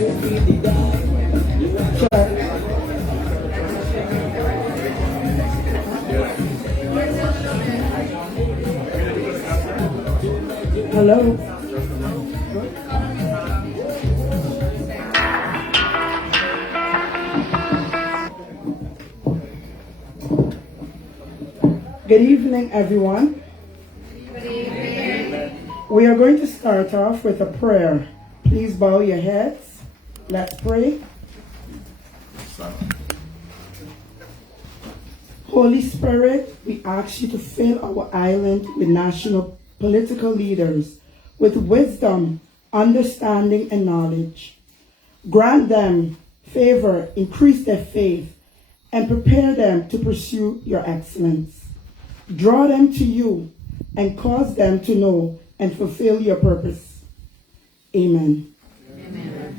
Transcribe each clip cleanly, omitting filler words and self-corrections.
Hello. Good evening, everyone. Good evening. We are going to start off with a prayer. Please bow your heads. Let's pray. Holy Spirit, we ask you to fill our island with national political leaders with wisdom, understanding, and knowledge. Grant them favor, increase their faith, and prepare them to pursue your excellence. Draw them to you and cause them to know and fulfill your purpose. Amen. Amen.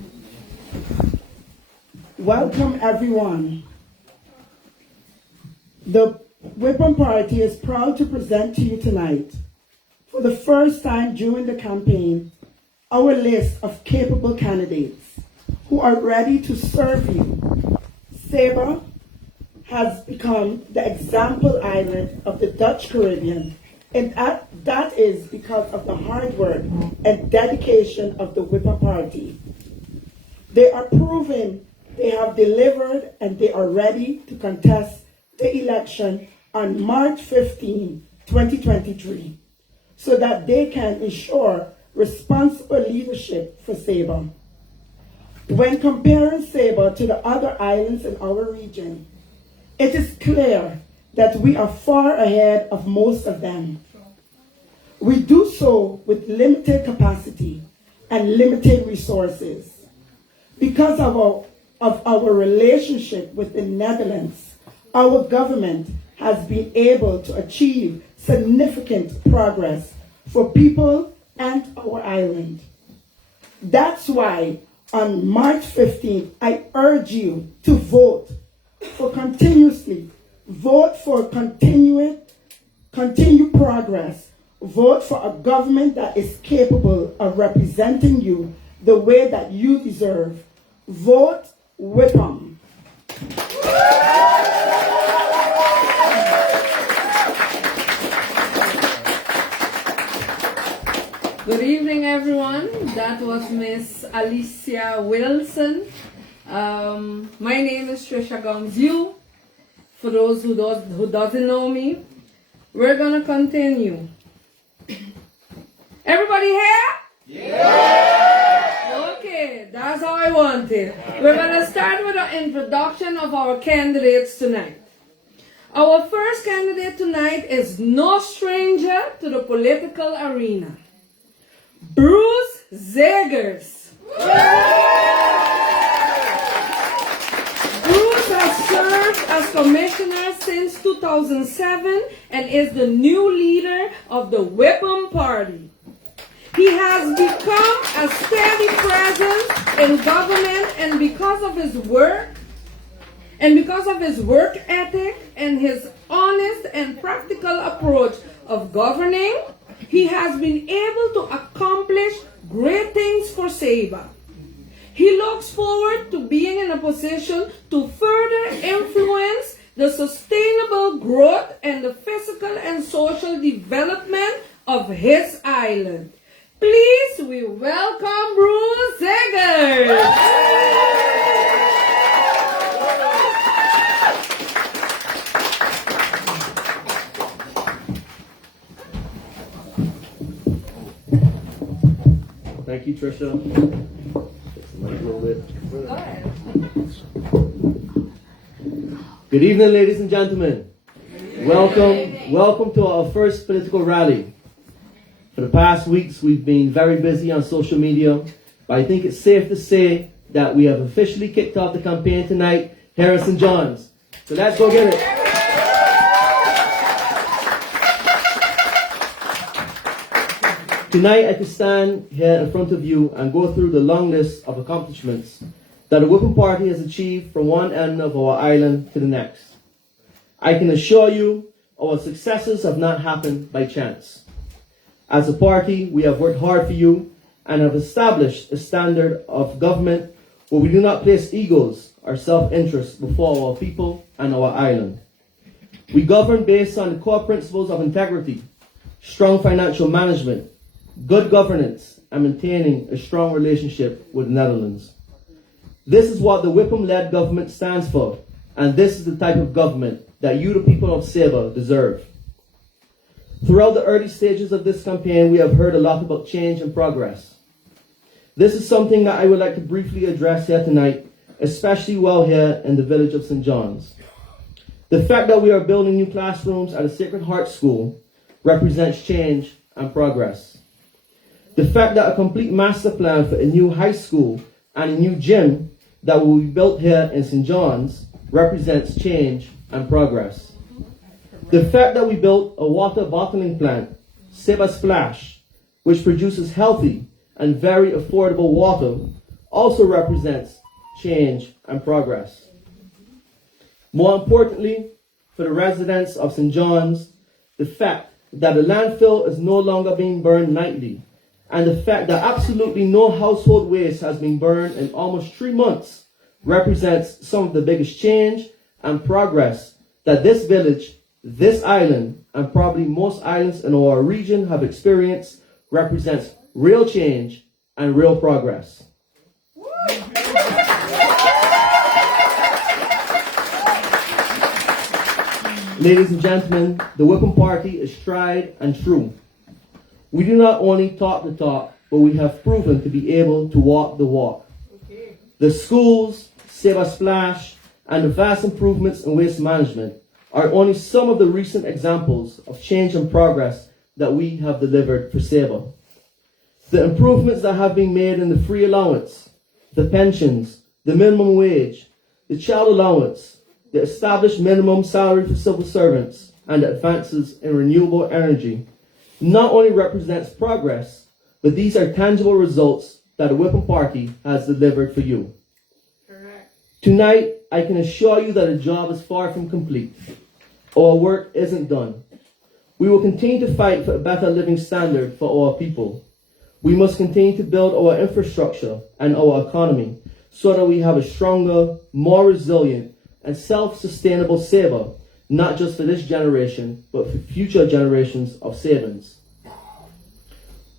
Welcome, everyone. The Whipham Party is proud to present to you tonight, for the first time during the campaign, our list of capable candidates who are ready to serve you. Saba has become the example island of the Dutch Caribbean, and that is because of the hard work and dedication of the Whipham Party. They are proving they have delivered and they are ready to contest the election on March 15, 2023, so that they can ensure responsible leadership for Saba. When comparing Saba to the other islands in our region, it is clear that we are far ahead of most of them. We do so with limited capacity and limited resources. Because of our relationship with the Netherlands, our government has been able to achieve significant progress for people and our island. That's why on March 15th, I urge you to vote for continued progress. Vote for a government that is capable of representing you the way that you deserve. Vote Whipham. Good evening, everyone. That was Miss Alicia Wilson. My name is Trisha Gomziu. For those who doesn't know me, we're gonna continue. Everybody here? Yeah. Okay, that's how I want it. We're gonna start with an introduction of our candidates tonight. Our first candidate tonight is no stranger to the political arena. Bruce Zegers. Bruce has served as commissioner since 2007 and is the new leader of the Whipham Party. He has become a steady presence in government, and because of his work ethic and his honest and practical approach of governing, he has been able to accomplish great things for Saba. He looks forward to being in a position to further influence the sustainable growth and the physical and social development of his island. Please, we welcome Bruce Zegers. Thank you, Trisha. A little bit. Go ahead. Good evening, ladies and gentlemen. Welcome to our first political rally. For the past weeks, we've been very busy on social media, but I think it's safe to say that we have officially kicked off the campaign tonight here in St. John's. So let's go get it. Tonight, I can stand here in front of you and go through the long list of accomplishments that the Whipham Party has achieved from one end of our island to the next. I can assure you, our successes have not happened by chance. As a party, we have worked hard for you and have established a standard of government where we do not place egos or self-interest before our people and our island. We govern based on the core principles of integrity, strong financial management, good governance, and maintaining a strong relationship with the Netherlands. This is what the Whipham-led government stands for, and this is the type of government that you, the people of Ceiba, deserve. Throughout the early stages of this campaign, we have heard a lot about change and progress. This is something that I would like to briefly address here tonight, especially while here in the village of St. John's. The fact that we are building new classrooms at a Sacred Heart School represents change and progress. The fact that a complete master plan for a new high school and a new gym that will be built here in St. John's represents change and progress. The fact that we built a water bottling plant, Ceiba Splash, which produces healthy and very affordable water, also represents change and progress. More importantly, for the residents of St. John's, the fact that the landfill is no longer being burned nightly, and the fact that absolutely no household waste has been burned in almost 3 months represents some of the biggest change and progress that this village, this island, and probably most islands in our region have experienced, represents real change and real progress. Ladies and gentlemen, the Whipham Party is tried and true. We do not only talk the talk, but we have proven to be able to walk the walk. The schools, Ceiba Splash, and the vast improvements in waste management are only some of the recent examples of change and progress that we have delivered for Ceiba. The improvements that have been made in the free allowance, the pensions, the minimum wage, the child allowance, the established minimum salary for civil servants, and the advances in renewable energy not only represents progress, but these are tangible results that the Whipham Party has delivered for you. Correct. Tonight, I can assure you that the job is far from complete. Our work isn't done. We will continue to fight for a better living standard for our people. We must continue to build our infrastructure and our economy so that we have a stronger, more resilient, and self-sustainable Ceiba, not just for this generation, but for future generations of Ceibans.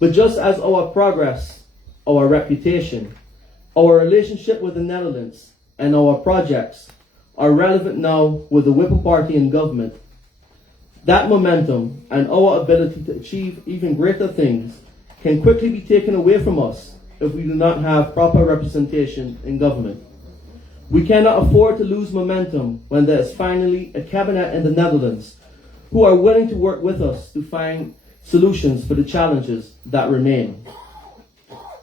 But just as our progress, our reputation, our relationship with the Netherlands, and our projects are relevant now with the Whipham Party in government, that momentum and our ability to achieve even greater things can quickly be taken away from us if we do not have proper representation in government. We cannot afford to lose momentum when there is finally a cabinet in the Netherlands who are willing to work with us to find solutions for the challenges that remain.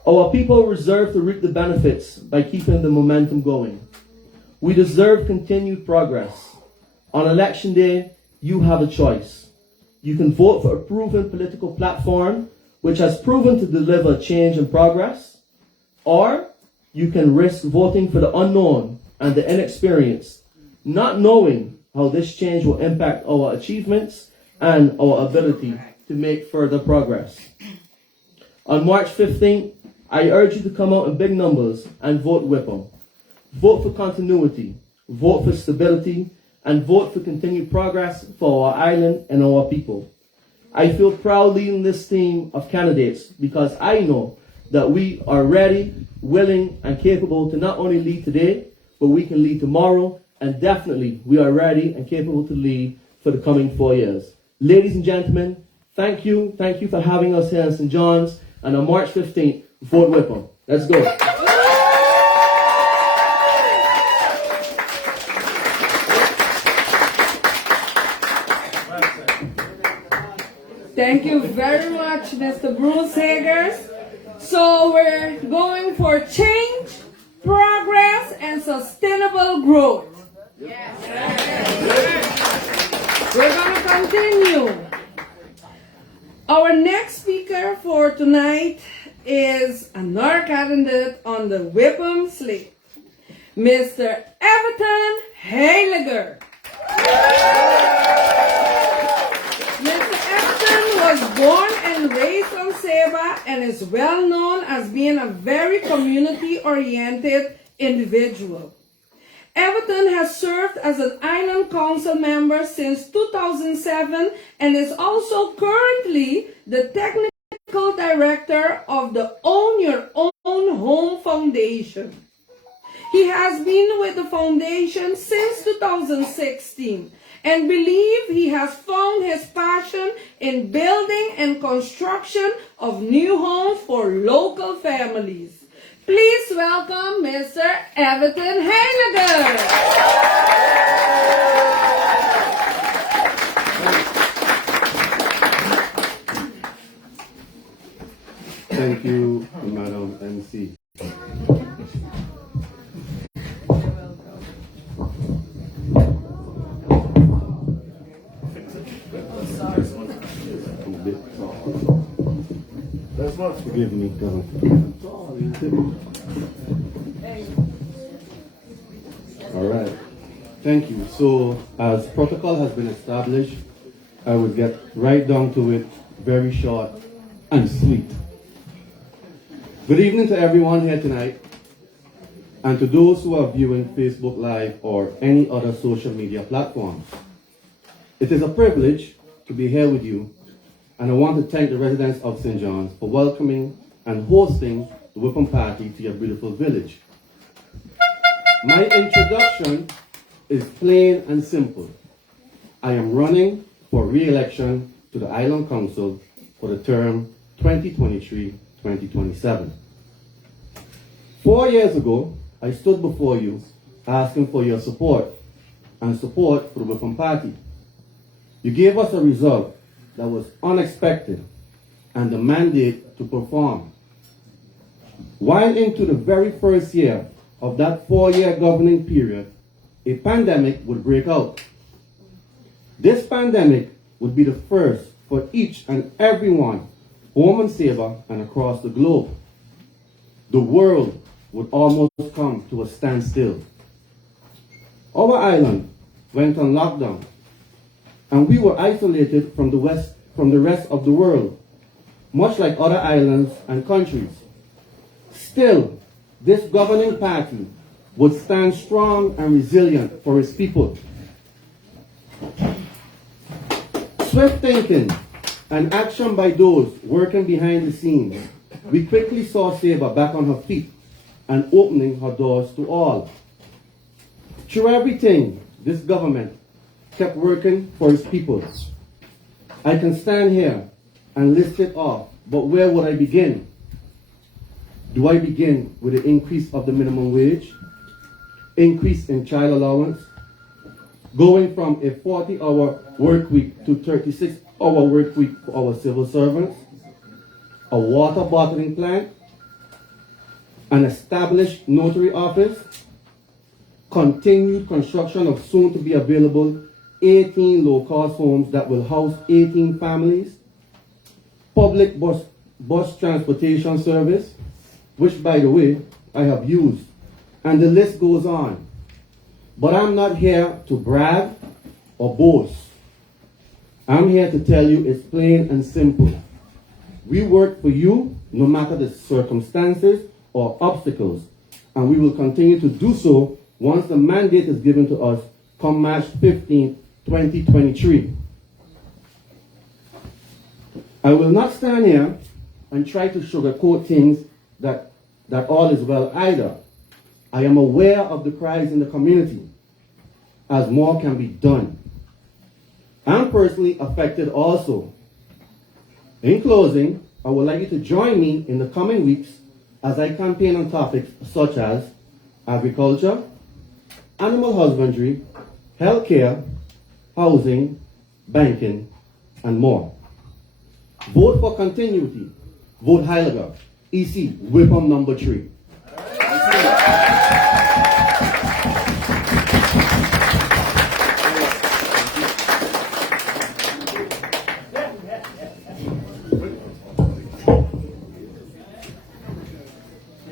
Our people deserve to reap the benefits by keeping the momentum going. We deserve continued progress. On election day, you have a choice. You can vote for a proven political platform which has proven to deliver change and progress, or you can risk voting for the unknown and the inexperienced, not knowing how this change will impact our achievements and our ability to make further progress. On March 15th, I urge you to come out in big numbers and vote Whipham. Vote for continuity, vote for stability, and vote for continued progress for our island and our people. I feel proud leading this team of candidates because I know that we are ready, willing, and capable to not only lead today, but we can lead tomorrow, and definitely we are ready and capable to lead for the coming 4 years. Ladies and gentlemen, thank you for having us here in St. John's, and on March 15th, vote Whipham. Let's go. Thank you very much, Mr. Bruce Hagers. So we're going for change, progress, and sustainable growth. Yes. We're going to continue. Our next speaker for tonight is another candidate on the Whipham slate, Mr. Everton Heiliger. Mr. Everton was born and raised on Ceiba and is well known as being a very community-oriented individual. Everton has served as an Island Council member since 2007 and is also currently the technical director of the Own Your Own Home Foundation. He has been with the foundation since 2016 and believe he has found his passion in building and construction of new homes for local families. Please welcome Mr. Everton Heiliger. Thank you, Madam MC. Forgive me, All right. Thank you. So, as protocol has been established, I will get right down to it, very short and sweet. Good evening to everyone here tonight, and to those who are viewing Facebook Live or any other social media platforms. It is a privilege to be here with you, and I want to thank the residents of St. John's for welcoming and hosting the Whipham Party to your beautiful village. My introduction is plain and simple. I am running for re-election to the Island Council for the term 2023-2027. 4 years ago, I stood before you asking for your support and support for the Whipham Party. You gave us a result that was unexpected and the mandate to perform. While into the very first year of that 4-year governing period, a pandemic would break out. This pandemic would be the first for each and everyone, home and Saba and across the globe. The world would almost come to a standstill. Our island went on lockdown, and we were isolated from the rest of the world, much like other islands and countries. Still, this governing party would stand strong and resilient for its people. Swift thinking and action by those working behind the scenes, we quickly saw Saba back on her feet and opening her doors to all. Through everything, this government kept working for its people. I can stand here and list it off, but where would I begin? Do I begin with the increase of the minimum wage, increase in child allowance, going from a 40-hour work week to 36-hour work week for our civil servants, a water bottling plant, an established notary office, continued construction of soon to be available 18 low-cost homes that will house 18 families, public bus transportation service, which, by the way, I have used, and the list goes on. But I'm not here to brag or boast. I'm here to tell you it's plain and simple. We work for you no matter the circumstances or obstacles, and we will continue to do so once the mandate is given to us come March 15, 2023. I will not stand here and try to sugarcoat things that all is well either. I am aware of the cries in the community, as more can be done. I'm personally affected also. In closing, I would like you to join me in the coming weeks as I campaign on topics such as agriculture, animal husbandry, healthcare, housing, banking, and more. Vote for continuity. Vote Heiliger. EC, Whipham number 3.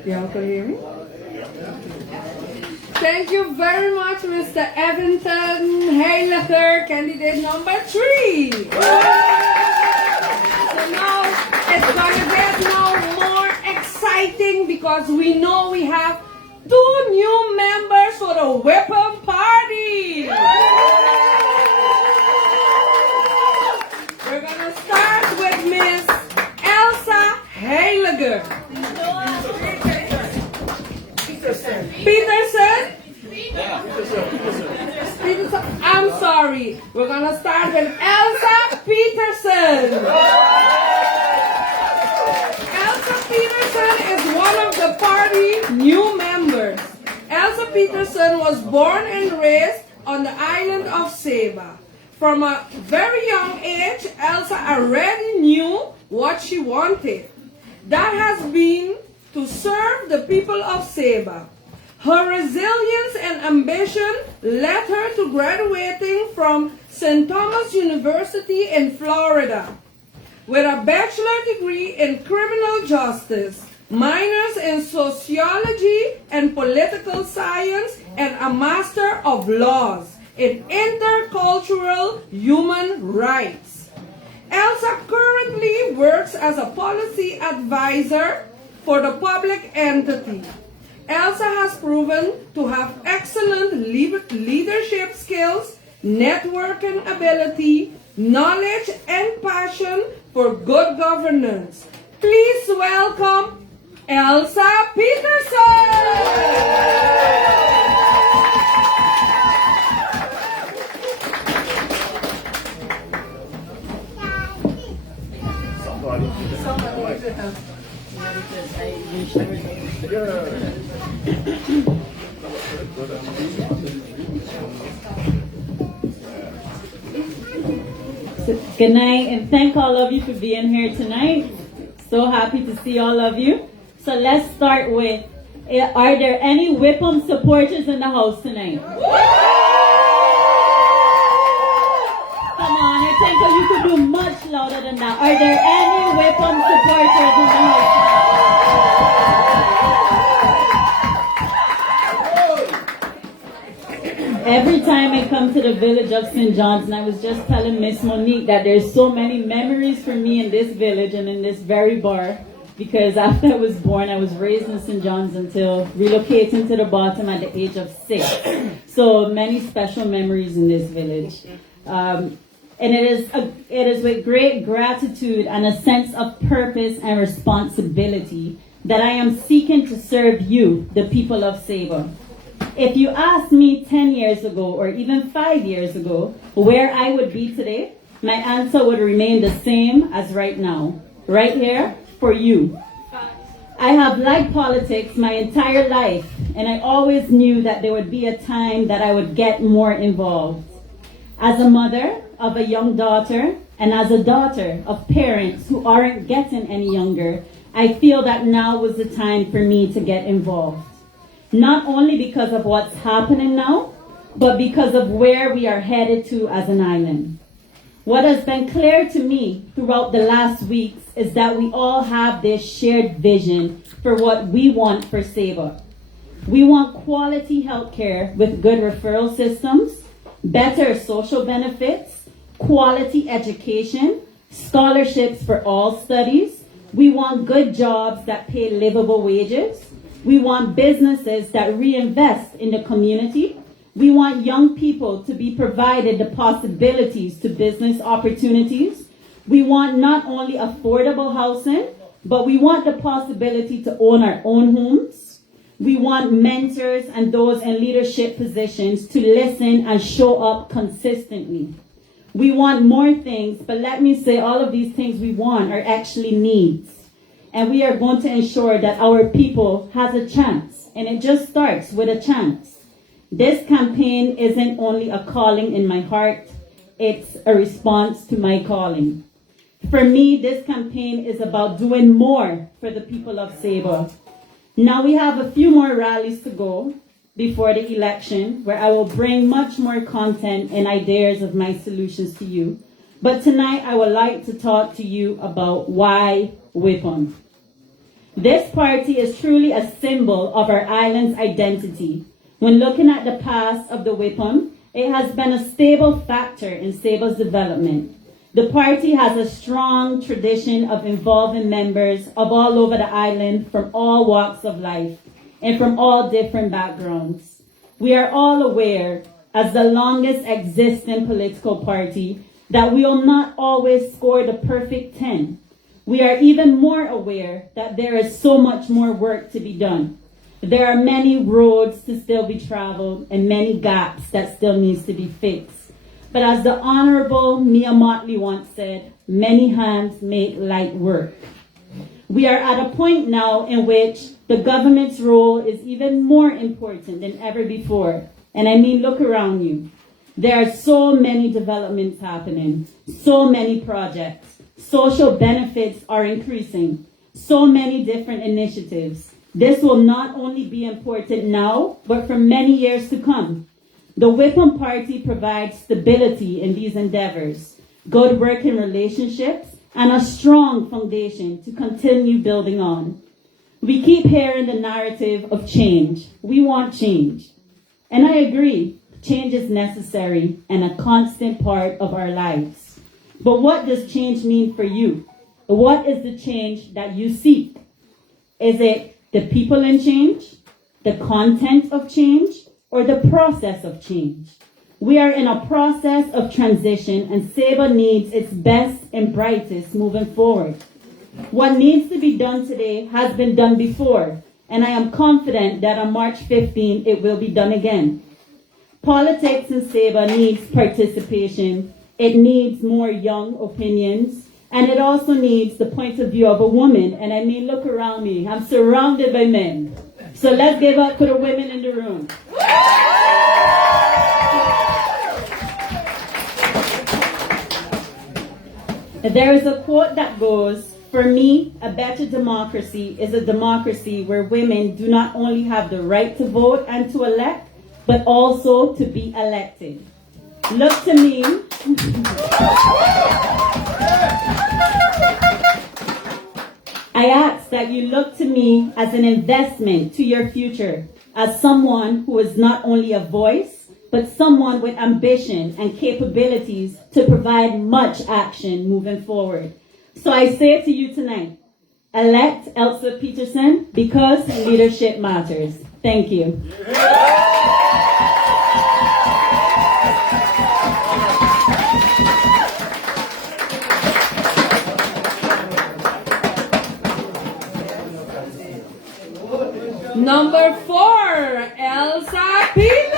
Y'all can hear me? Thank you very much, Mr. Everton Heiliger, candidate number 3. So now it's gonna get now more exciting because we know we have 2 new members for the Whipham Party. We're going to start with Miss Elsa Heiliger. Peterson? Peterson? I'm sorry. We're going to start with Elsa Peterson. Elsa Peterson is one of the party new members. Elsa Peterson was born and raised on the island of Saba. From a very young age, Elsa already knew what she wanted. That has been to serve the people of Saba. Her resilience and ambition led her to graduating from St. Thomas University in Florida with a bachelor degree in criminal justice, minors in sociology and political science, and a master of laws in intercultural human rights. Elsa currently works as a policy advisor for the public entity. Elsa has proven to have excellent leadership skills, networking ability, knowledge, and passion for good governance. Please welcome Elsa Peterson! Good night, and thank all of you for being here tonight. So happy to see all of you. So let's start with, are there any Whipham supporters in the house tonight? Come on, I think you could do much louder than that. Are there any Whipham supporters in the house tonight? Every time I come to the village of St. John's, and I was just telling Miss Monique that there's so many memories for me in this village and in this very bar, because after I was born, I was raised in St. John's until relocating to the bottom at the age of 6. So many special memories in this village. And it is with great gratitude and a sense of purpose and responsibility that I am seeking to serve you, the people of Saba. If you asked me 10 years ago or even 5 years ago where I would be today, my answer would remain the same as right now. Right here for you. I have liked politics my entire life, and I always knew that there would be a time that I would get more involved. As a mother of a young daughter, and as a daughter of parents who aren't getting any younger, I feel that now was the time for me to get involved. Not only because of what's happening now, but because of where we are headed to as an island. What has been clear to me throughout the last weeks is that we all have this shared vision for what we want for Saba. We want quality healthcare with good referral systems, better social benefits, quality education, scholarships for all studies. We want good jobs that pay livable wages. We want businesses that reinvest in the community. We want young people to be provided the possibilities to business opportunities. We want not only affordable housing, but we want the possibility to own our own homes. We want mentors and those in leadership positions to listen and show up consistently. We want more things, but let me say all of these things we want are actually needs. And we are going to ensure that our people has a chance. And it just starts with a chance. This campaign isn't only a calling in my heart, it's a response to my calling. For me, this campaign is about doing more for the people of Saba. Now we have a few more rallies to go before the election, where I will bring much more content and ideas of my solutions to you. But tonight I would like to talk to you about why Whipham. This party is truly a symbol of our island's identity. When looking at the past of the Whipham, it has been a stable factor in Saba's development. The party has a strong tradition of involving members of all over the island from all walks of life. and from all different backgrounds. We are all aware, as the longest existing political party, that we will not always score the perfect 10. We are even more aware that there is so much more work to be done. There are many roads to still be traveled and many gaps that still needs to be fixed. But as the Honorable Mia Motley once said, many hands make light work. We are at a point now in which the government's role is even more important than ever before. And I mean, look around you. There are so many developments happening, so many projects. Social benefits are increasing, so many different initiatives. This will not only be important now, but for many years to come. The Whipham Party provides stability in these endeavors, good working relationships, and a strong foundation to continue building on. We keep hearing the narrative of change. We want change. And I agree, change is necessary and a constant part of our lives. But what does change mean for you? What is the change that you seek? Is it the people in change, the content of change, or the process of change? We are in a process of transition, and SABA needs its best and brightest moving forward. What needs to be done today has been done before, and I am confident that on March 15 it will be done again. Politics in SABA needs participation, it needs more young opinions, and it also needs the point of view of a woman. And I mean, look around me, I'm surrounded by men. So let's give up for the women in the room. There is a quote that goes, for me, a better democracy is a democracy where women do not only have the right to vote and to elect, but also to be elected. Look to me. I ask that you look to me as an investment to your future, as someone who is not only a voice, but someone with ambition and capabilities to provide much action moving forward. So I say to you tonight, elect Elsa Peterson because leadership matters. Thank you. Number 4, Elsa Peterson.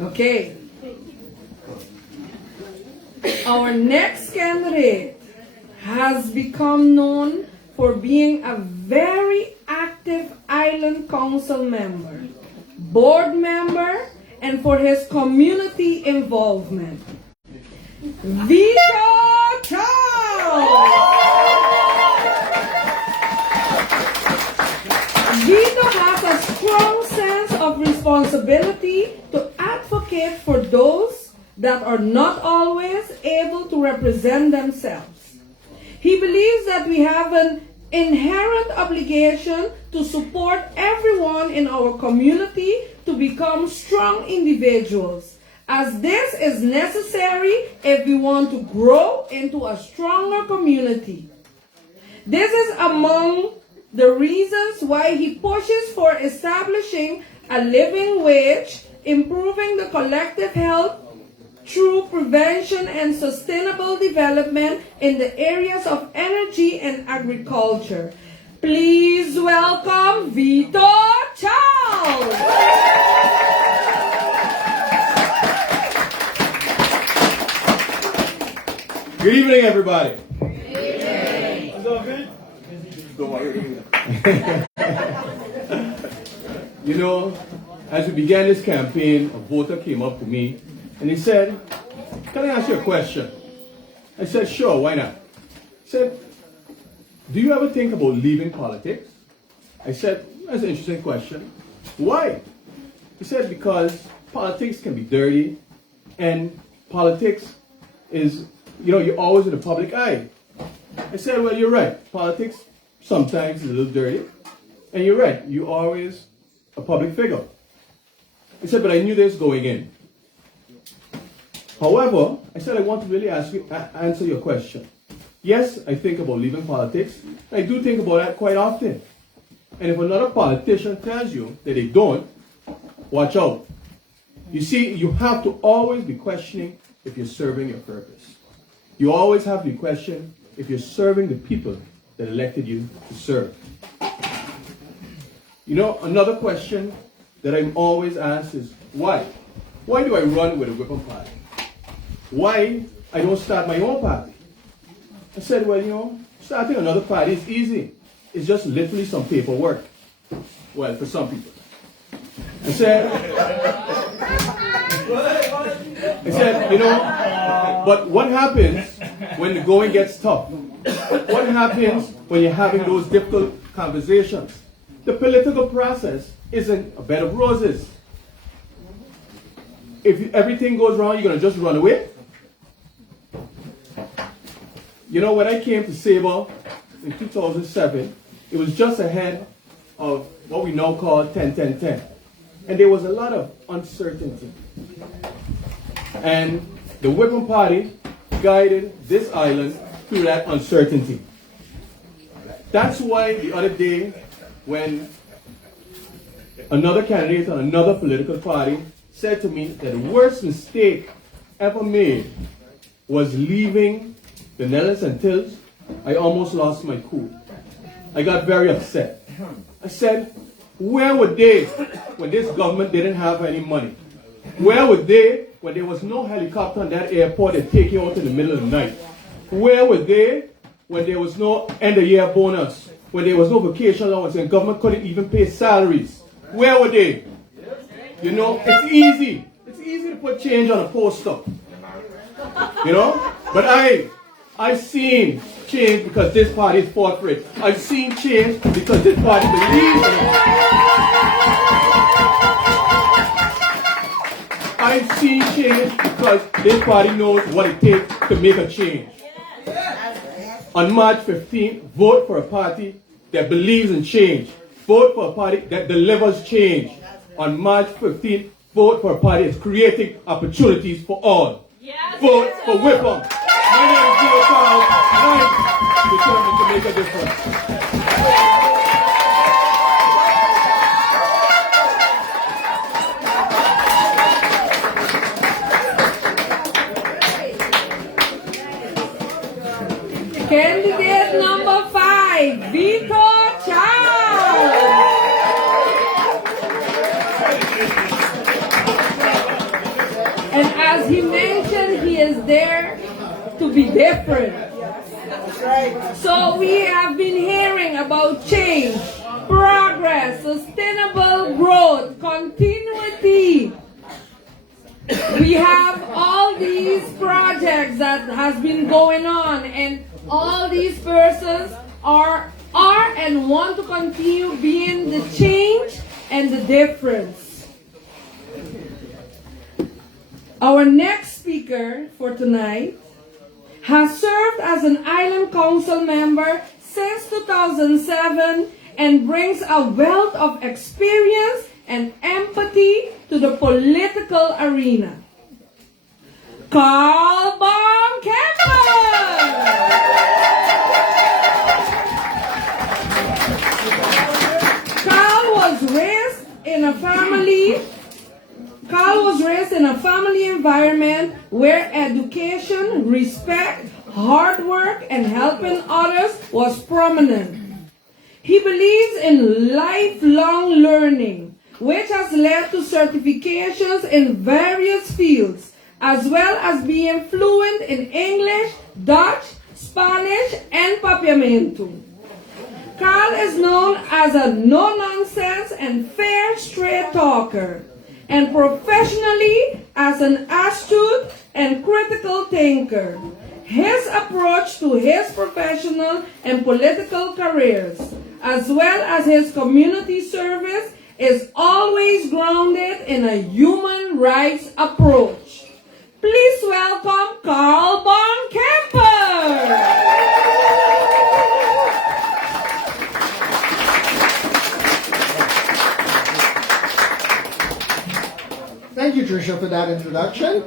Okay. Our next candidate has become known for being a very active Island Council member, board member, and for his community involvement. Vito Charles! Vito has a strong sense of responsibility to advocate for those that are not always able to represent themselves. He believes that we have an inherent obligation to support everyone in our community to become strong individuals, as this is necessary if we want to grow into a stronger community. This is among the reasons why he pushes for establishing a living wage, improving the collective health through prevention and sustainable development in the areas of energy and agriculture. Please welcome Vito Charles. Good evening, everybody. Good evening. Is all good? You know, as we began this campaign, a voter came up to me and he said, "Can I ask you a question?" I said, "Sure, why not?" He said, "Do you ever think about leaving politics?" I said, "That's an interesting question. Why?" He said, "Because politics can be dirty, and politics is, you're always in the public eye." I said, "Well, you're right. Politics sometimes is a little dirty, and you're right. You're always a public figure." He said, "But I knew this going in. However, I said, I want to really answer your question. Yes, I think about leaving politics. I do think about that quite often. And if another politician tells you that they don't, watch out. You see, you have to always be questioning if you're serving your purpose. You always have to be questioning if you're serving the people that elected you to serve. You know, another question that I'm always asked is, why? Why do I run with a Whipham party? Why I don't start my own party? I said, well, you know, starting another party is easy. It's just literally some paperwork. Well, for some people. I said, you know, but what happens when the going gets tough? What happens when you're having those difficult conversations? The political process isn't a bed of roses. If everything goes wrong, you're going to just run away? You know, when I came to Sabre in 2007, it was just ahead of what we now call 10-10-10. And there was a lot of uncertainty. And the Whipham Party guided this island through that uncertainty. That's why the other day, when another candidate on another political party said to me that the worst mistake ever made was leaving the Netherlands Antilles, I almost lost my cool. I got very upset. I said, where were they when this government didn't have any money? Where were they when there was no helicopter on that airport that take you out in the middle of the night? Where were they when there was no end-of-year bonus? When there was no vacation allowance and government couldn't even pay salaries? Where were they? You know, it's easy. It's easy to put change on a poster. You know? But I've seen change because this party fought for it. I've seen change because this party believes in it. I've seen change because this party knows what it takes to make a change. On March 15th, vote for a party that believes in change. Vote for a party that delivers change. On March 15th, vote for a party that's creating opportunities for all. Vote for Whipham. My name is Joe Charles, and I'm determined to make a difference. Candidate number 5, Vito Charles. And as he mentioned, he is there to be different. So we have been hearing about change, progress, sustainable growth, continuity. We have all these projects that has been going on, and all these persons are and want to continue being the change and the difference. Our next speaker for tonight has served as an Island Council member since 2007 and brings a wealth of experience and empathy to the political arena. Carl Baum Kemper! Carl was raised in a family environment where education, respect, hard work, and helping others was prominent. He believes in lifelong learning, which has led to certifications in various fields, as well as being fluent in English, Dutch, Spanish, and Papiamento. Carl is known as a no-nonsense and fair, straight talker, and professionally as an astute and critical thinker. His approach to his professional and political careers, as well as his community service, is always grounded in a human rights approach. Please welcome Carl Baum Kemper! Thank you, Tricia, for that introduction.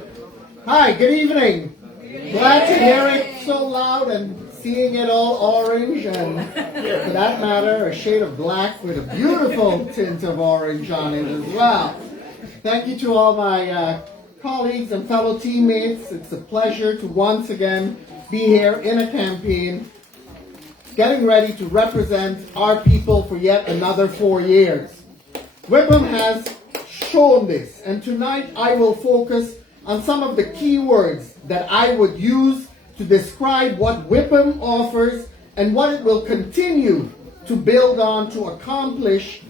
Hi, good evening. Glad to hear it so loud and seeing it all orange and, for that matter, a shade of black with a beautiful tint of orange on it as well. Thank you to all my colleagues and fellow teammates. It's a pleasure to once again be here in a campaign, getting ready to represent our people for yet another 4 years. Whipham has shown this, and tonight I will focus on some of the key words that I would use to describe what Whipham offers and what it will continue to build on to accomplish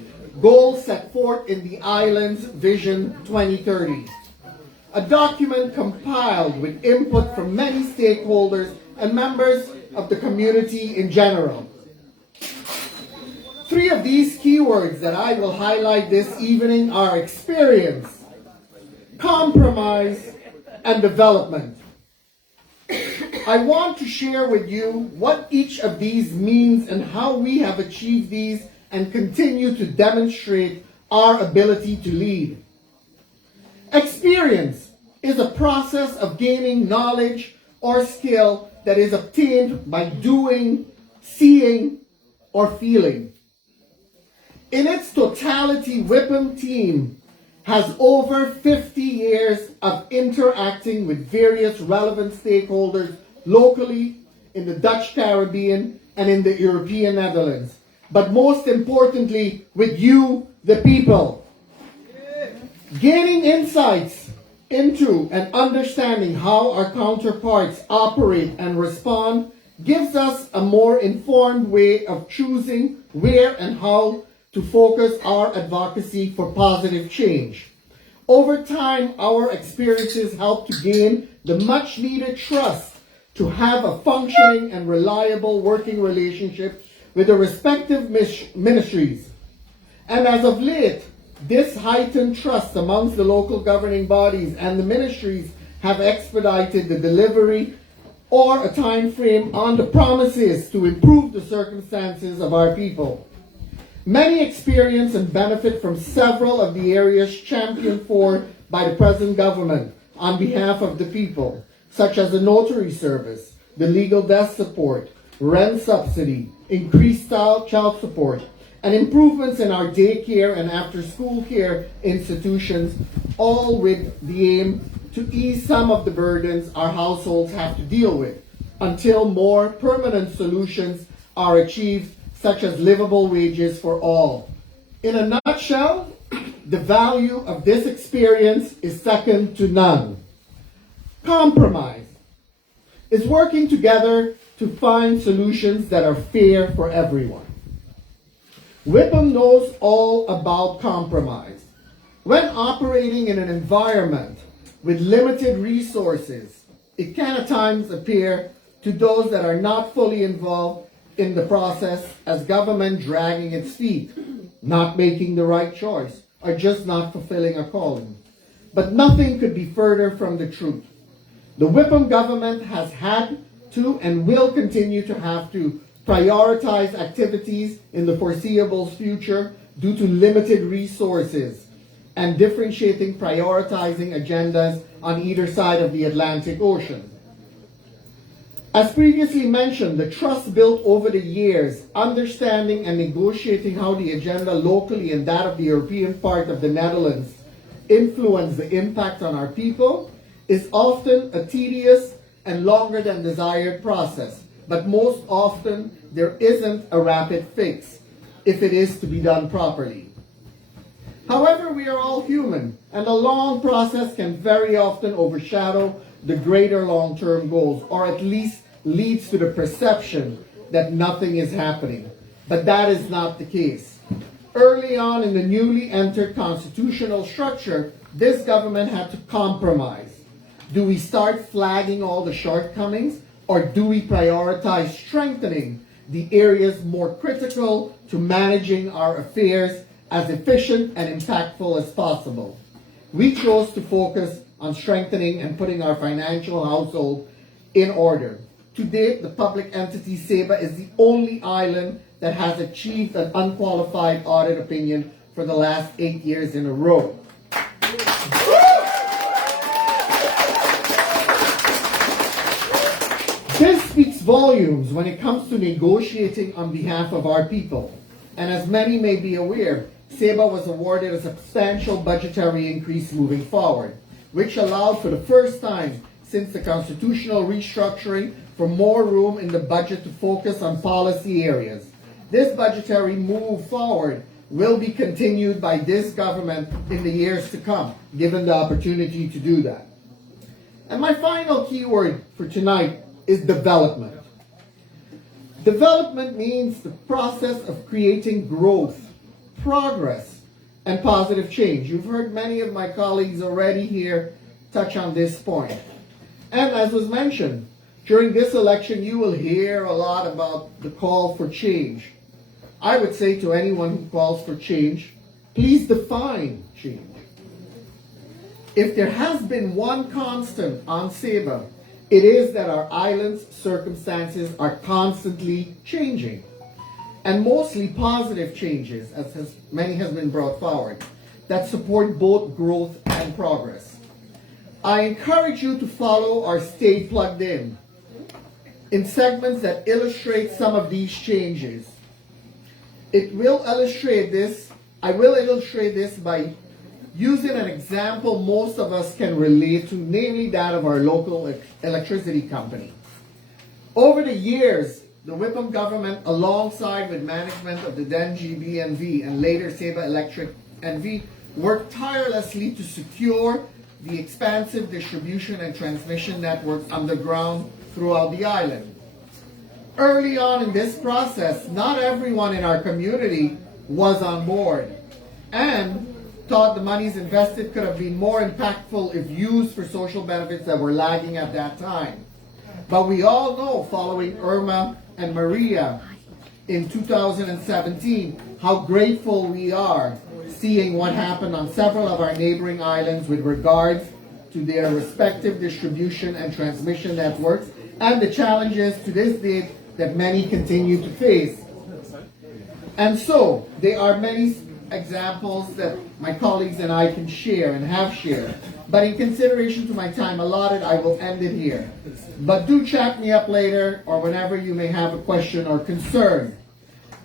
goals set forth in the island's Vision 2030. A document compiled with input from many stakeholders and members of the community in general. 3 of these keywords that I will highlight this evening are experience, compromise, and development. I want to share with you what each of these means and how we have achieved these and continue to demonstrate our ability to lead. Experience is a process of gaining knowledge or skill that is obtained by doing, seeing, or feeling. In its totality, Whipham team has over 50 years of interacting with various relevant stakeholders locally, in the Dutch Caribbean, and in the European Netherlands. But most importantly, with you, the people. Gaining insights into and understanding how our counterparts operate and respond gives us a more informed way of choosing where and how to focus our advocacy for positive change. Over time, our experiences help to gain the much needed trust to have a functioning and reliable working relationship with the respective ministries. And as of late, this heightened trust amongst the local governing bodies and the ministries have expedited the delivery or a time frame on the promises to improve the circumstances of our people. Many experience and benefit from several of the areas championed for by the present government on behalf of the people, such as the notary service, the legal desk support, rent subsidy, increased child support, and improvements in our daycare and after-school care institutions, all with the aim to ease some of the burdens our households have to deal with, until more permanent solutions are achieved, such as livable wages for all. In a nutshell, the value of this experience is second to none. Compromise is working together to find solutions that are fair for everyone. Whipham knows all about compromise. When operating in an environment with limited resources, it can at times appear to those that are not fully involved in the process as government dragging its feet, not making the right choice, or just not fulfilling a calling. But nothing could be further from the truth. The Whipham government has had to and will continue to have to prioritize activities in the foreseeable future due to limited resources and differentiating prioritizing agendas on either side of the Atlantic Ocean. As previously mentioned, the trust built over the years, understanding and negotiating how the agenda locally and that of the European part of the Netherlands influence the impact on our people, is often a tedious and longer than desired process. But most often, there isn't a rapid fix if it is to be done properly. However, we are all human, and a long process can very often overshadow the greater long-term goals, or at least leads to the perception that nothing is happening. But that is not the case. Early on in the newly entered constitutional structure, this government had to compromise. Do we start flagging all the shortcomings, or do we prioritize strengthening the areas more critical to managing our affairs as efficient and impactful as possible? We chose to focus on strengthening and putting our financial household in order. To date, the public entity SEBA is the only island that has achieved an unqualified audit opinion for the last 8 years in a row. This speaks volumes when it comes to negotiating on behalf of our people. And as many may be aware, SEBA was awarded a substantial budgetary increase moving forward, which allowed for the first time since the constitutional restructuring for more room in the budget to focus on policy areas. This budgetary move forward will be continued by this government in the years to come, given the opportunity to do that. And my final keyword for tonight is development. Development means the process of creating growth, progress, and positive change. You've heard many of my colleagues already here touch on this point. And as was mentioned, during this election, you will hear a lot about the call for change. I would say to anyone who calls for change, please define change. If there has been one constant on SEBA, it is that our island's circumstances are constantly changing, and mostly positive changes, as many has been brought forward, that support both growth and progress. I encourage you to follow or stay plugged in segments that illustrate some of these changes. I will illustrate this by using an example most of us can relate to, namely that of our local electricity company. Over the years, the Whipham government, alongside with management of the then GBNV and later SEBA Electric NV, worked tirelessly to secure the expansive distribution and transmission networks underground throughout the island. Early on in this process, not everyone in our community was on board and thought the monies invested could have been more impactful if used for social benefits that were lagging at that time. But we all know, following Irma and Maria in 2017, how grateful we are seeing what happened on several of our neighboring islands with regards to their respective distribution and transmission networks, and the challenges to this date that many continue to face. And so, there are many examples that my colleagues and I can share and have shared. But in consideration to my time allotted, I will end it here. But do chat me up later or whenever you may have a question or concern.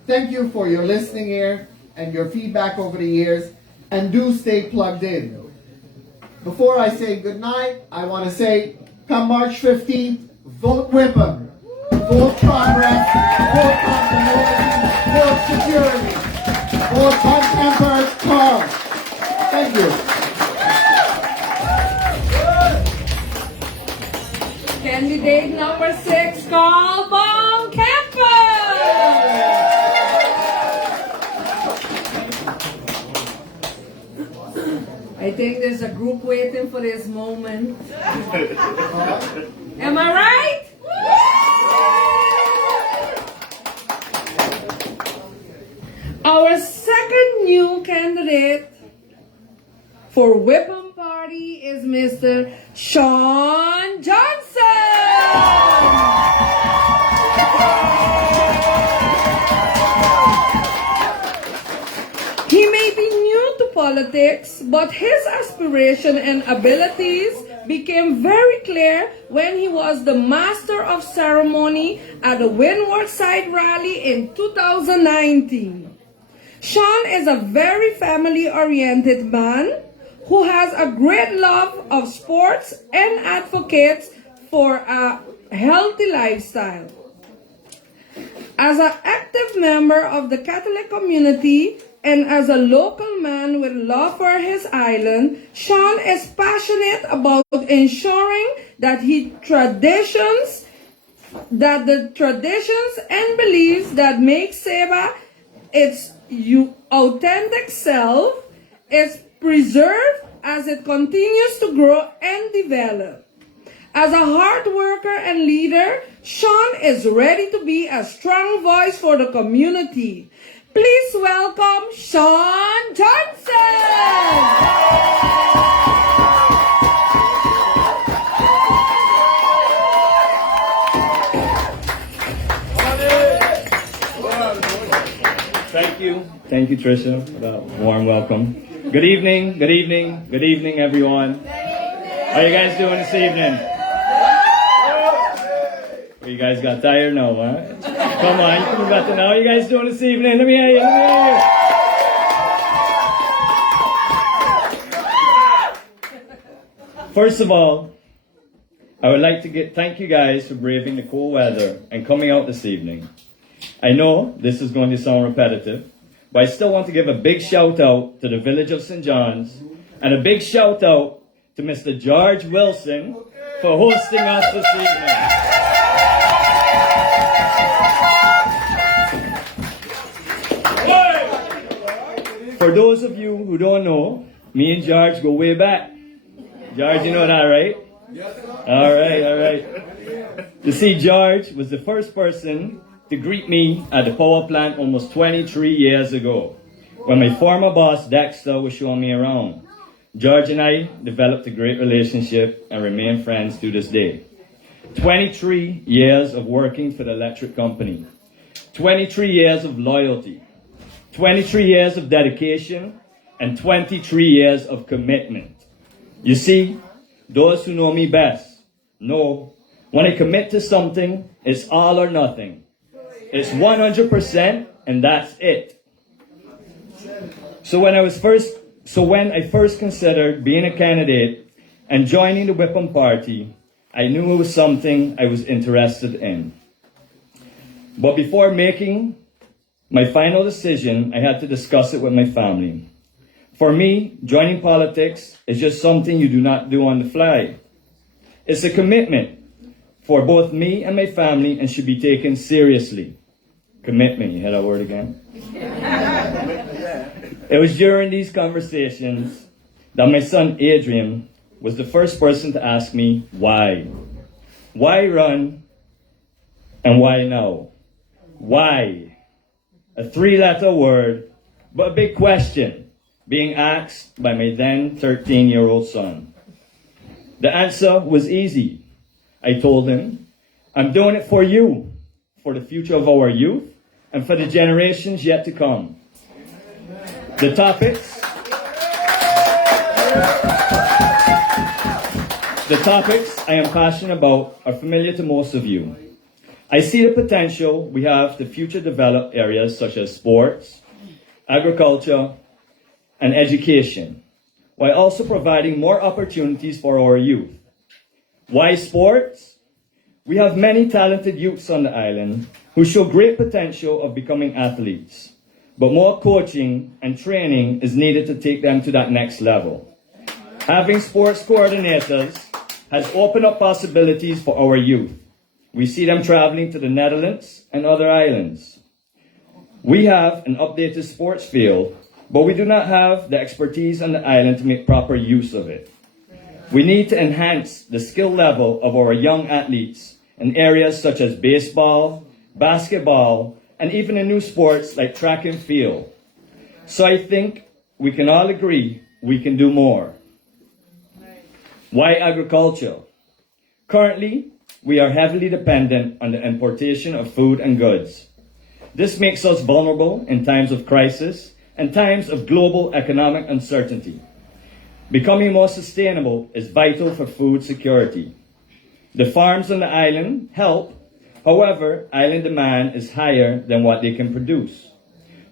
Thank you for your listening ear and your feedback over the years, and do stay plugged in. Before I say goodnight, I want to say, come March 15th, vote Whipham, vote progress, vote continuity, vote security, vote Contemporary cause. Thank you. Candidate number 6, Carl Von Kemper. I think there's a group waiting for this moment. Am I right? Our second new candidate for Whipham Party is Mr. Sean Johnson. He may be new to politics, but his aspiration and abilities became very clear when he was the master of ceremony at the Windward Side Rally in 2019. Sean is a very family-oriented man who has a great love of sports and advocates for a healthy lifestyle. As an active member of the Catholic community and as a local man with love for his island, Sean is passionate about ensuring that the traditions and beliefs that make SEBA its authentic self is preserved as it continues to grow and develop. As a hard worker and leader, Sean is ready to be a strong voice for the community. Please welcome Sean Johnson! Thank you, Tricia, for that warm welcome. Good evening, everyone. How are you guys doing this evening? You guys got tired now, huh? Come on, you coming back to now. What you guys doing this evening? Let me hear you. Let me hear you. First of all, I would like to thank you guys for braving the cold weather and coming out this evening. I know this is going to sound repetitive, but I still want to give a big shout out to the village of St. John's and a big shout out to Mr. George Wilson for hosting us this evening. For those of you who don't know, me and George go way back. George, you know that, right? All right. You see, George was the first person to greet me at the power plant almost 23 years ago, when my former boss, Dexter, was showing me around. George and I developed a great relationship and remain friends to this day. 23 years of working for the electric company. 23 years of loyalty. 23 years of dedication. And 23 years of commitment. You see, those who know me best know when I commit to something, it's all or nothing. It's 100% and that's it. So when I first considered being a candidate and joining the Whipham Party, I knew it was something I was interested in. But before making my final decision, I had to discuss it with my family. For me, joining politics is just something you do not do on the fly. It's a commitment for both me and my family and should be taken seriously. Commitment, you hear that word again? It was during these conversations that my son Adrian was the first person to ask me why. Why run and why now? Why? A 3-letter word, but a big question being asked by my then 13-year-old son. The answer was easy. I told him, I'm doing it for you, for the future of our youth, and for the generations yet to come. The topics I am passionate about are familiar to most of you. I see the potential we have to future develop areas such as sports, agriculture, and education, while also providing more opportunities for our youth. Why sports? We have many talented youths on the island who show great potential of becoming athletes, but more coaching and training is needed to take them to that next level. Having sports coordinators has opened up possibilities for our youth. We see them traveling to the Netherlands and other islands. We have an updated sports field, but we do not have the expertise on the island to make proper use of it. We need to enhance the skill level of our young athletes in areas such as baseball, basketball, and even in new sports like track and field. So I think we can all agree we can do more. Why agriculture? Currently, we are heavily dependent on the importation of food and goods. This makes us vulnerable in times of crisis and times of global economic uncertainty. Becoming more sustainable is vital for food security. The farms on the island help. However, island demand is higher than what they can produce.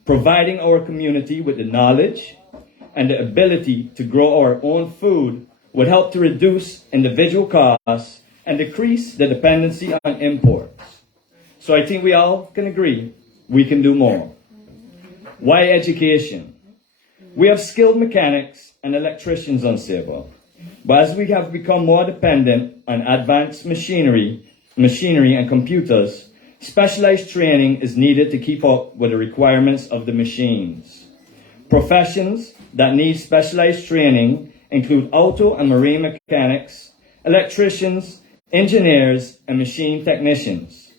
Providing our community with the knowledge and the ability to grow our own food would help to reduce individual costs and decrease the dependency on imports. So I think we all can agree we can do more. Why education? We have skilled mechanics and electricians on Saba, but as we have become more dependent on advanced machinery and computers, specialized training is needed to keep up with the requirements of the machines. Professions that need specialized training include auto and marine mechanics, electricians, engineers, and machine technicians.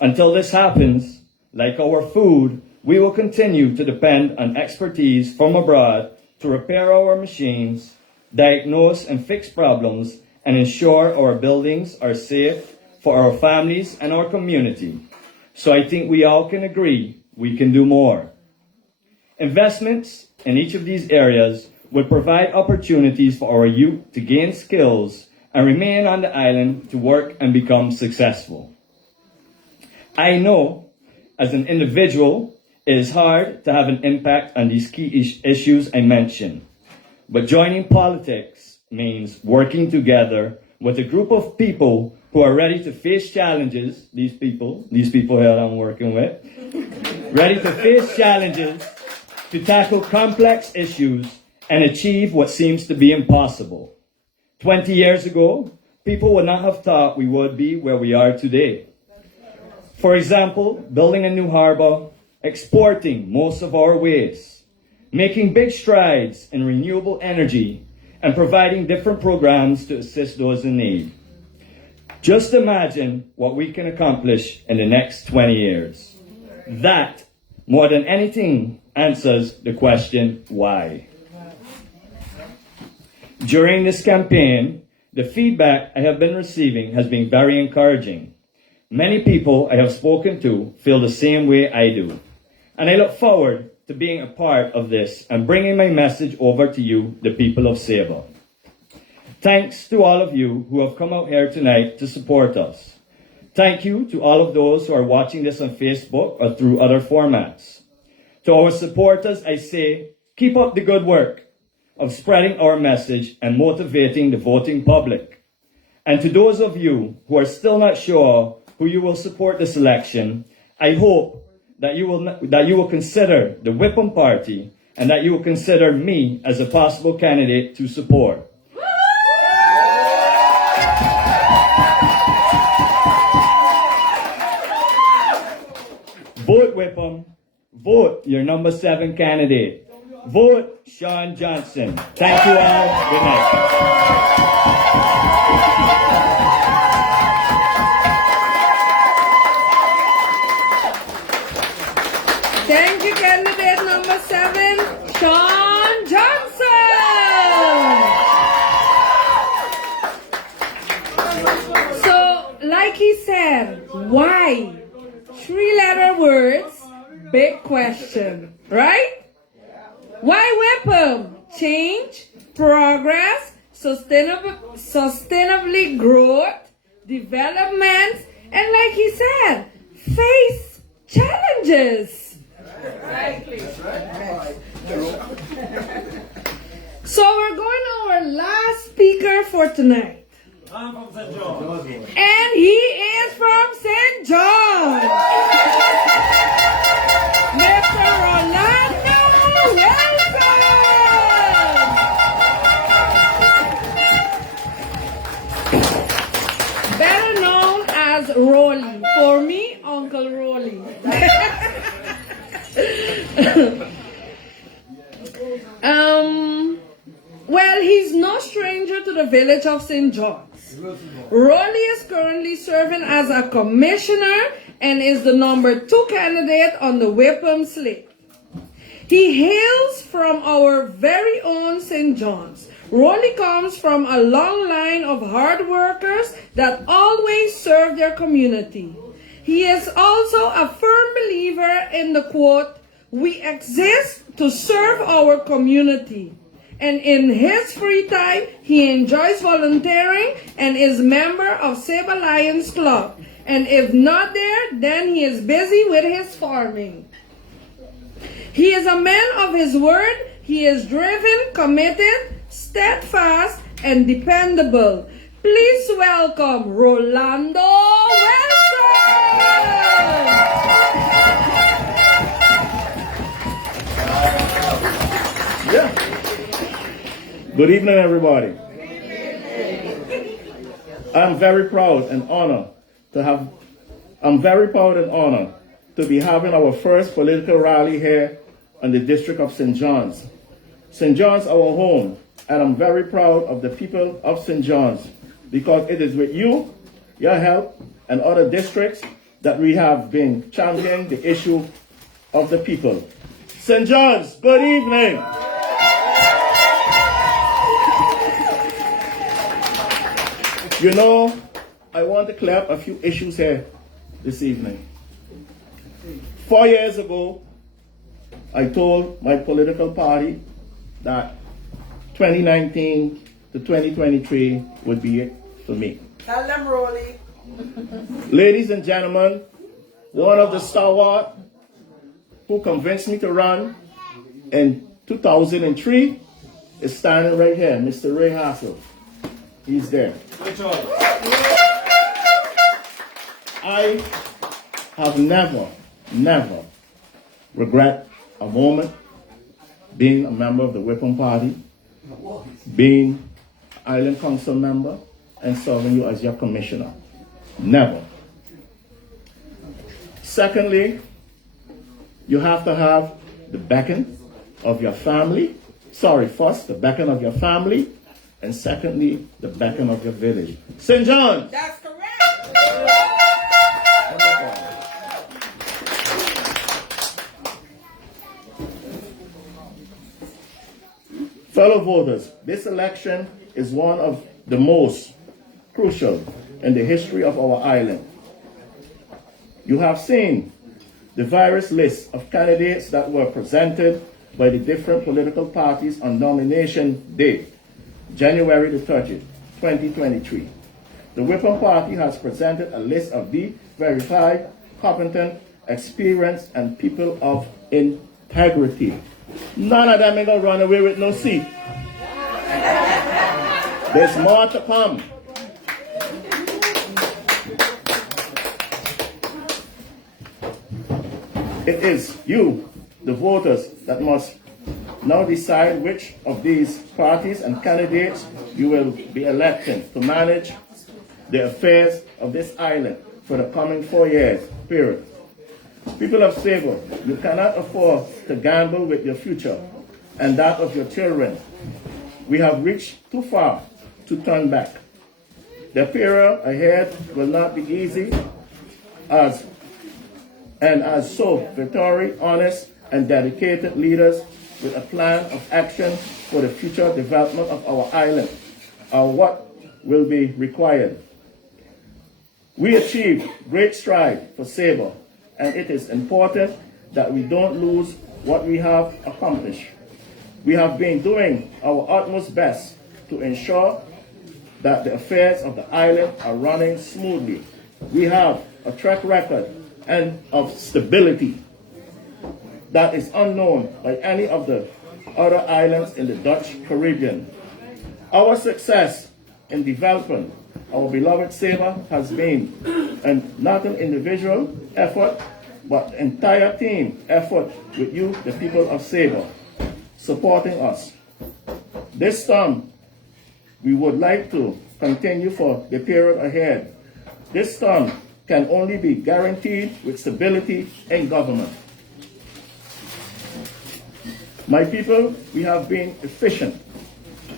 Until this happens, like our food, we will continue to depend on expertise from abroad to repair our machines, diagnose and fix problems, and ensure our buildings are safe for our families and our community. So I think we all can agree we can do more. Investments in each of these areas would provide opportunities for our youth to gain skills and remain on the island to work and become successful. I know, as an individual, it is hard to have an impact on these key issues I mentioned. But joining politics means working together with a group of people who are ready to face challenges, these people here I'm working with, ready to face challenges, to tackle complex issues, and achieve what seems to be impossible. 20 years ago, people would not have thought we would be where we are today. For example, building a new harbor, exporting most of our waste, making big strides in renewable energy, and providing different programs to assist those in need. Just imagine what we can accomplish in the next 20 years. That, more than anything, answers the question, why? During this campaign, the feedback I have been receiving has been very encouraging. Many people I have spoken to feel the same way I do. And I look forward to being a part of this and bringing my message over to you, the people of Saba. Thanks to all of you who have come out here tonight to support us. Thank you to all of those who are watching this on Facebook or through other formats. To our supporters, I say, keep up the good work of spreading our message and motivating the voting public. And to those of you who are still not sure who you will support this election, I hope that you will consider the Whipham Party and that you will consider me as a possible candidate to support. Vote Whipham. Vote your number 7 candidate. Vote Sean Johnson. Thank you all. Good night. Thank you, candidate number 7, Sean Johnson. So, like he said, why? 3-letter words, big question, right? Why Whipham? Change, progress, sustainably growth, development, and like he said, face challenges. So we're going to our last speaker for tonight. I'm from St. John. And he is from St. John. Mr. Rolando Wilson. Better known as Rolly. For me, Uncle Rolly. Well, he's no stranger to the village of St. John's. Rolly is currently serving as a commissioner and is the number 2 candidate on the Whipham slate. He hails from our very own St. John's. Rolly comes from a long line of hard workers that always serve their community. He is also a firm believer in the quote, "We exist to serve our community." And in his free time, he enjoys volunteering and is member of Saba Lions Club. And if not there, then he is busy with his farming. He is a man of his word. He is driven, committed, steadfast, and dependable. Please welcome Rolando Wilson! Yeah. Good evening, everybody. I'm very proud and honored to be having our first political rally here in the district of St. John's. St. John's, our home, and I'm very proud of the people of St. John's because it is with you, your help, and other districts that we have been championing the issue of the people. St. John's, good evening. You know, I want to clear up a few issues here this evening. 4 years ago, I told my political party that 2019 to 2023 would be it for me. Tell them, Rolly. Ladies and gentlemen, one of the stalwart who convinced me to run in 2003 is standing right here, Mr. Ray Hassel. He's there. Good choice. I have never regret a moment being a member of the Whipham Party, being Island Council member, and serving you as your commissioner. Never. Secondly, you have to have the backing of your family. Sorry, first, the backing of your family, and secondly, the backing of your village. St. John's. That's correct. Fellow voters, this election is one of the most crucial in the history of our island. You have seen the various lists of candidates that were presented by the different political parties on nomination day, January the 30th, 2023. The Whipham Party has presented a list of the verified, competent, experienced, and people of integrity. None of them ain't gonna run away with no seat. There's more to come. It is you, the voters, that must now decide which of these parties and candidates you will be electing to manage the affairs of this island for the coming 4 years, period. People of Sable, you cannot afford to gamble with your future and that of your children. We have reached too far to turn back. The period ahead will not be easy, as so very honest and dedicated leaders with a plan of action for the future development of our island are what will be required. We achieved great strides for Sable, and it is important that we don't lose what we have accomplished. We have been doing our utmost best to ensure that the affairs of the island are running smoothly. We have a track record and of stability that is unknown by any of the other islands in the Dutch Caribbean. Our success in developing our beloved Sable has been not an individual effort, but entire team effort with you, the people of Sable, supporting us. This time, we would like to continue for the period ahead. This term can only be guaranteed with stability in government. My people, we have been efficient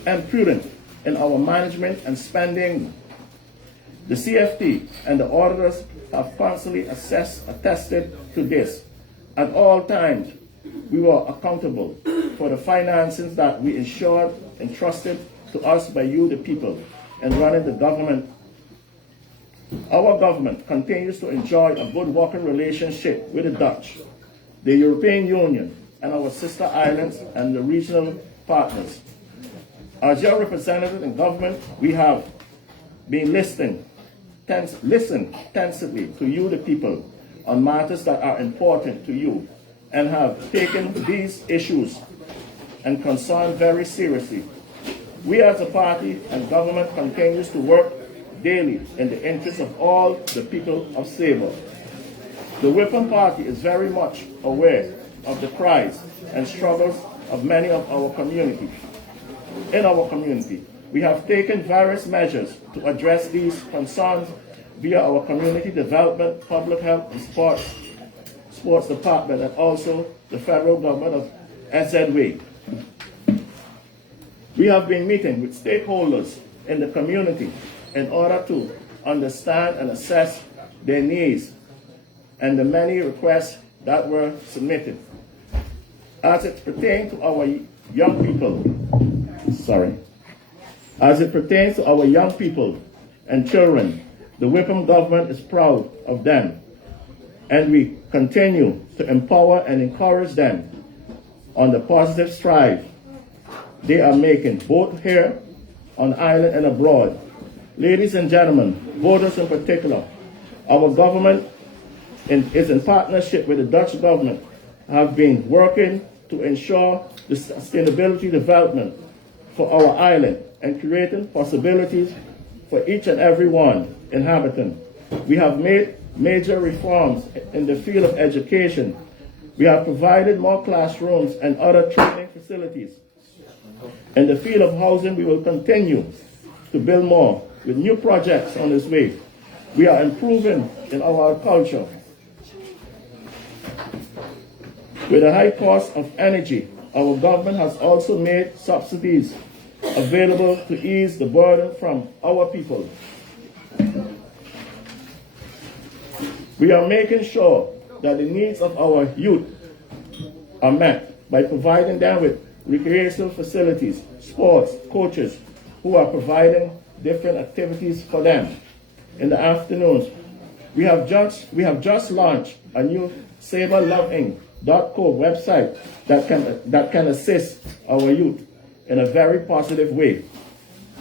and prudent in our management and spending. The CFT and the auditors have constantly attested to this. At all times, we were accountable for the finances that we entrusted to us by you, the people, and running the government. Our government continues to enjoy a good working relationship with the Dutch, the European Union, and our sister islands and the regional partners. As your representative in government, we have been listening intensively to you, the people, on matters that are important to you, and have taken these issues and concern very seriously. We as a party and government continues to work daily in the interest of all the people of Sable. The Whipham Party is very much aware of the cries and struggles of many of our community. In our community, we have taken various measures to address these concerns via our community development, public health, and sports department, and also the federal government of SZW. We have been meeting with stakeholders in the community in order to understand and assess their needs and the many requests that were submitted. As it pertains to our young people, and children, the Whipham government is proud of them, and we continue to empower and encourage them on the positive strides they are making, both here on the island and abroad. Ladies and gentlemen, voters in particular, our government is in partnership with the Dutch government, have been working to ensure the sustainability development for our island and creating possibilities for each and every one inhabitant. We have made major reforms in the field of education. We have provided more classrooms and other training facilities. In the field of housing, we will continue to build more with new projects on this way. We are improving in our culture. With the high cost of energy, our government has also made subsidies available to ease the burden from our people. We are making sure that the needs of our youth are met by providing them with recreational facilities, sports, coaches who are providing different activities for them. In the afternoons, we have just launched a new SaberLoving.co website that can assist our youth in a very positive way.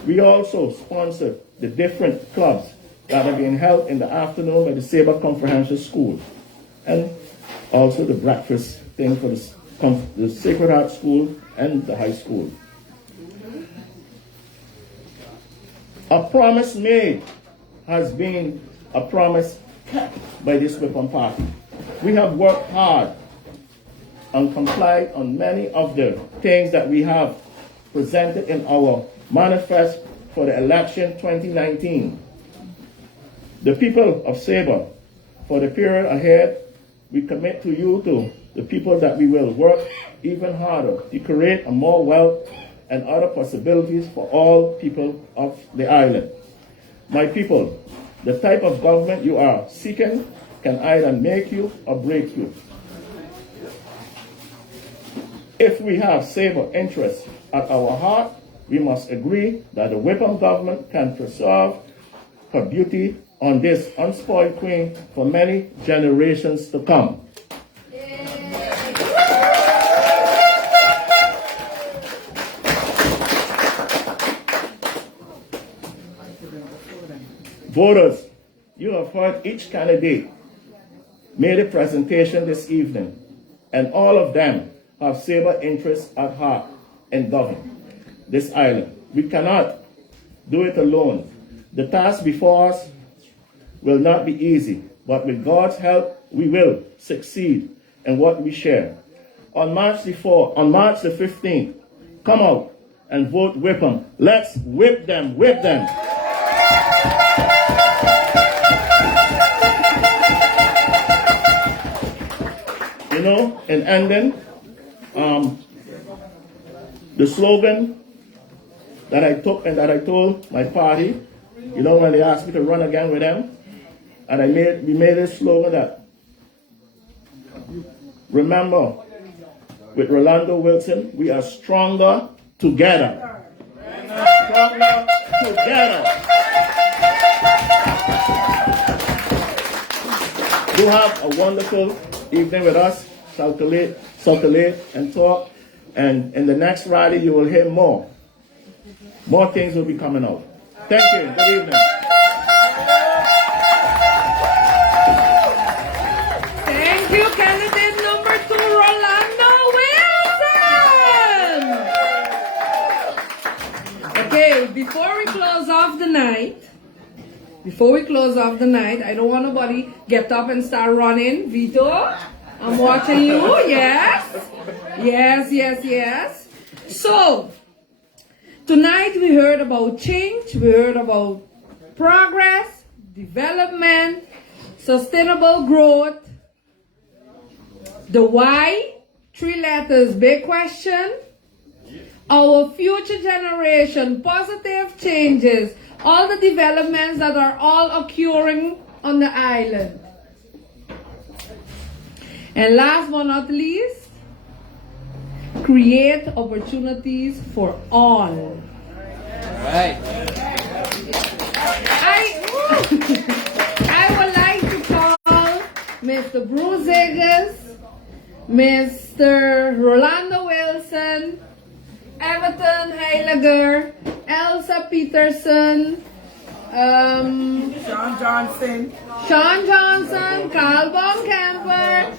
We also sponsor the different clubs that are being held in the afternoon by the Saber Comprehensive School, and also the breakfast thing for the Sacred Heart School and the high school. A promise made has been a promise kept by this Whipham party. We have worked hard and complied on many of the things that we have presented in our manifest for the election 2019. The people of Sabre, for the period ahead, we commit to you, to the people, that we will work even harder to create a more wealth and other possibilities for all people of the island. My people, the type of government you are seeking can either make you or break you. If we have Sabre interests at our heart, we must agree that the Whipham government can preserve her beauty on this unspoiled queen for many generations to come. Voters, you have heard each candidate made a presentation this evening, and all of them have Sabre interests at heart in governing this island. We cannot do it alone. The task before us will not be easy, but with God's help, we will succeed in what we share. On March the 15th, come out and vote Whipham. Let's whip them, whip them. You know, in ending, the slogan that I took and that I told my party, you know, when they asked me to run again with them, and we made this slogan that, remember, with Rolando Wilson, we are stronger together. Stronger together. Do have a wonderful evening with us, circulate and talk, and in the next rally you will hear more. More things will be coming out. Thank you. Good evening. Thank you, candidate number 2, Rolando Wilson. Okay, before we close off the night, I don't want nobody get up and start running. Vito, I'm watching you. Yes. So, tonight we heard about change, we heard about progress, development, sustainable growth, the why, 3 letters, big question, our future generation, positive changes, all the developments that are all occurring on the island. And last but not least, create opportunities for all. Right. I would like to call Mr. Bruce Eggers, Mr. Rolando Wilson, Everton Heiliger, Elsa Peterson, Sean Johnson. Sean Johnson, Carl Baumkamper,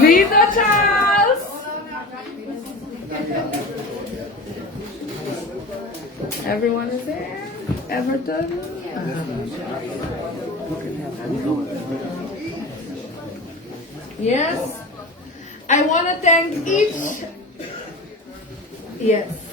Vito Charles. Everyone is there. Everton. Yes. I want to thank each. Yes.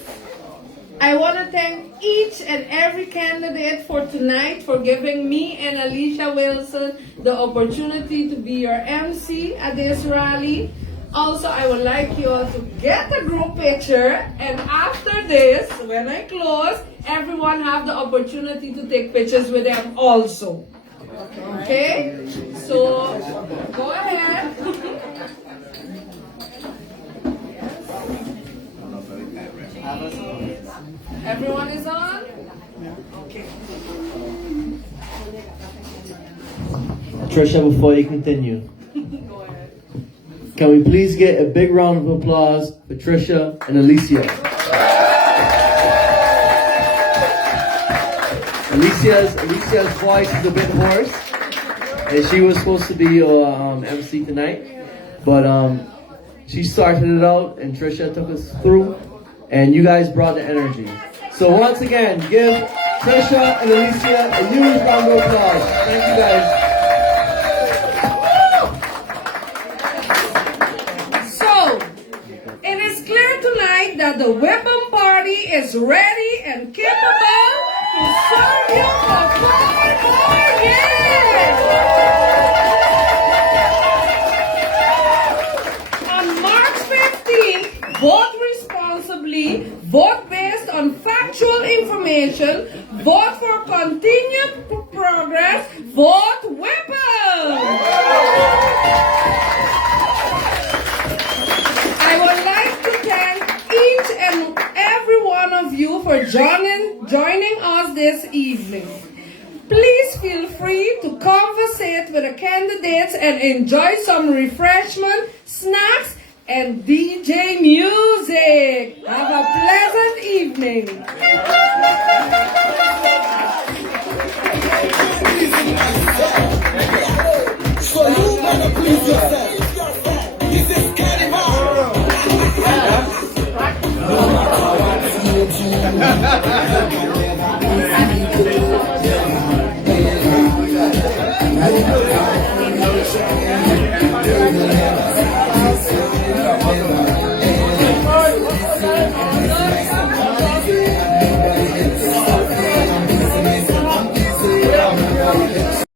I want to thank each and every candidate for tonight for giving me and Alicia Wilson the opportunity to be your MC at this rally. Also, I would like you all to get a group picture, and after this, when I close, everyone have the opportunity to take pictures with them also. Okay? So, go ahead. Everyone is on? Okay. Trisha, before you continue, Go ahead. can we please get a big round of applause for Trisha and Alicia? Alicia's voice is a bit hoarse, and she was supposed to be your MC tonight, but she started it out, and Trisha took us through, and you guys brought the energy. So once again, give Trisha and Alicia a huge round of applause. Thank you guys. So, it is clear tonight that the Weapon Party is ready and capable to serve you for 4 more years. On March 15th, vote responsibly, vote based on factual information, vote for continued progress, vote Weapon. I would like to thank each and every one of you for joining us this evening. Please feel free to conversate with the candidates and enjoy some refreshment, snacks, and DJ music. Have a pleasant evening.